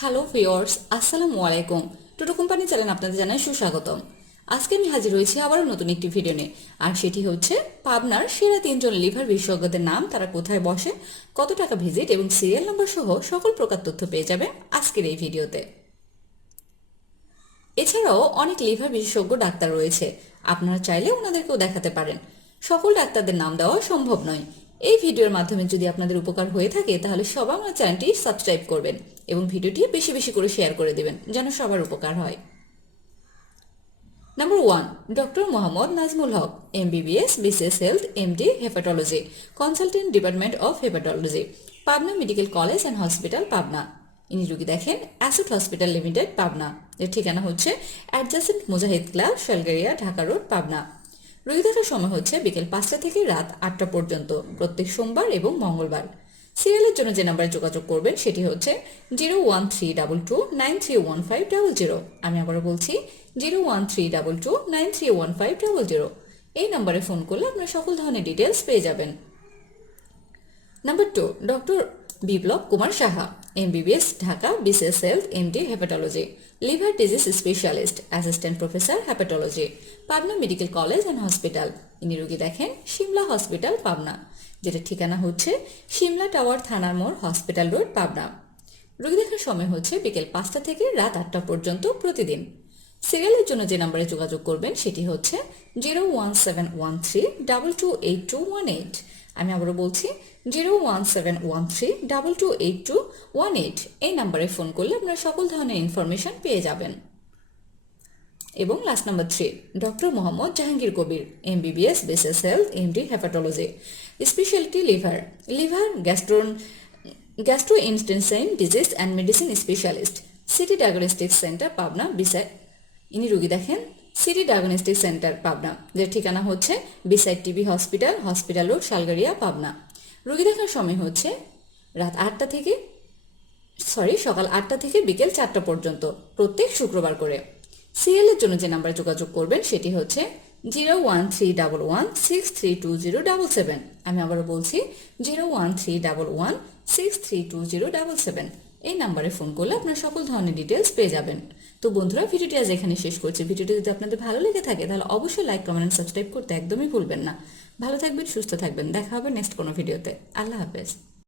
Hello viewers আসসালামু আলাইকুম। টোটো company channel আপনাদের জানাই সুস্বাগতম। আজকে আমি হাজির হয়েছি আবারও নতুন একটি ভিডিও নিয়ে। আর সেটি হচ্ছে পাবনার সেরা তিনজন লিভার বিশেষজ্ঞদের নাম, তারা কোথায় বসে, কত টাকা ভিজিট এবং সিরিয়াল নম্বর সহ সকল প্রকার তথ্য পেয়ে যাবেন আজকের এই ভিডিওতে এছাড়াও অনেক লিভার বিশেষজ্ঞ ডাক্তার রয়েছে। আপনারা চাইলে ওনাদেরকেও দেখাতে পারেন। সকল ডাক্তারদের নাম দেওয়া সম্ভব নয়। এই ভিডিওর মাধ্যমে যদি আপনাদের উপকার হয়ে থাকে, তাহলে সবাই আমার চ্যানেলটি সাবস্ক্রাইব করবেন এবং ভিডিওটি বেশি বেশি করে শেয়ার করে দেবেন, যেন সবার উপকার হয়। Number one doctor Mohammad Nazmul Haque MBBS BCS health MD hepatology consultant department of hepatology Pabna medical college and hospital Pabna ইনি রুগী দেখেন অ্যাসিড হসপিটাল লিমিটেড পাবনা এর ঠিকানা হচ্ছে adjacent Mujahid club Shalgaria Dhaka road Pabna রুগী দেখার সময় হচ্ছে বিকেল পাঁচটা থেকে রাত আটটা পর্যন্ত, প্রত্যেক সোমবার এবং মঙ্গলবার। সিরিয়ালের জন্য যে নাম্বারে যোগাযোগ করবেন সেটি হচ্ছে zero one three double two nine three one five double zero. আমি আবারও বলছি, zero one three double two nine three one five double zero. এই নাম্বারে ফোন করলে আপনার সকল ধরনের ডিটেলস পেয়ে যাবেন। Number two, doctor Biplab Kumar Saha. MBBS Dhaka BCS health MD hepatology liver disease specialist assistant professor hepatology Pabna medical college and hospital ইনি রুগী দেখেন সিমলা হসপিটাল পাবনা যেটা ঠিকানা হচ্ছে সিমলা টাওয়ার থানার মোড় হসপিটাল রোড পাবনা রোগী দেখার সময় হচ্ছে বিকেল পাঁচটা থেকে রাত আটটা পর্যন্ত প্রতিদিন। সিরিয়ালের জন্য যে নাম্বারে যোগাযোগ করবেন সেটি হচ্ছে zero one seven one three double two eight two one eight. আমি আবারও বলছি zero one seven one three double two eight two one eight এই নাম্বারে ফোন করলে আপনারা সকল ধরনের ইনফরমেশন পেয়ে যাবেন। এবং last number three doctor Mohammad Jahangir Kabir M MBBS BCS health MD hepatology speciality liver liver gastro gastro intestine disease and medicine specialist city diagnostic centre Pabna beside ইনি রুগী দেখেন সিটি ডায়াগনস্টিক সেন্টার, পাবনা, যার ঠিকানা হচ্ছে beside TB hospital hospital road Shalgaria Pabna. রুগী দেখার সময় হচ্ছে রাত আটটা থেকে সরি সকাল আটটা থেকে বিকেল চারটা পর্যন্ত, প্রত্যেক শুক্রবার করে। সিএলের জন্য যে নাম্বারে যোগাযোগ করবেন, সেটি হচ্ছে zero one three double one six three two zero double seven আমি আবারও বলছি zero one three double one six three two zero double seven এই নাম্বারে ফোন করলে আপনার সকল ধরনের ডিটেলস পেয়ে যাবেন। তো বন্ধুরা, ভিডিওটি আজ এখানে শেষ করছি। ভিডিওটি যদি আপনাদের ভালো লেগে থাকে, তাহলে অবশ্যই লাইক কমেন্ট সাবস্ক্রাইব করতে একদমই ভুলবেন না। ভালো থাকবেন, সুস্থ থাকবেন। দেখা হবে নেক্সট কোনো ভিডিওতে আল্লাহ হাফেজ।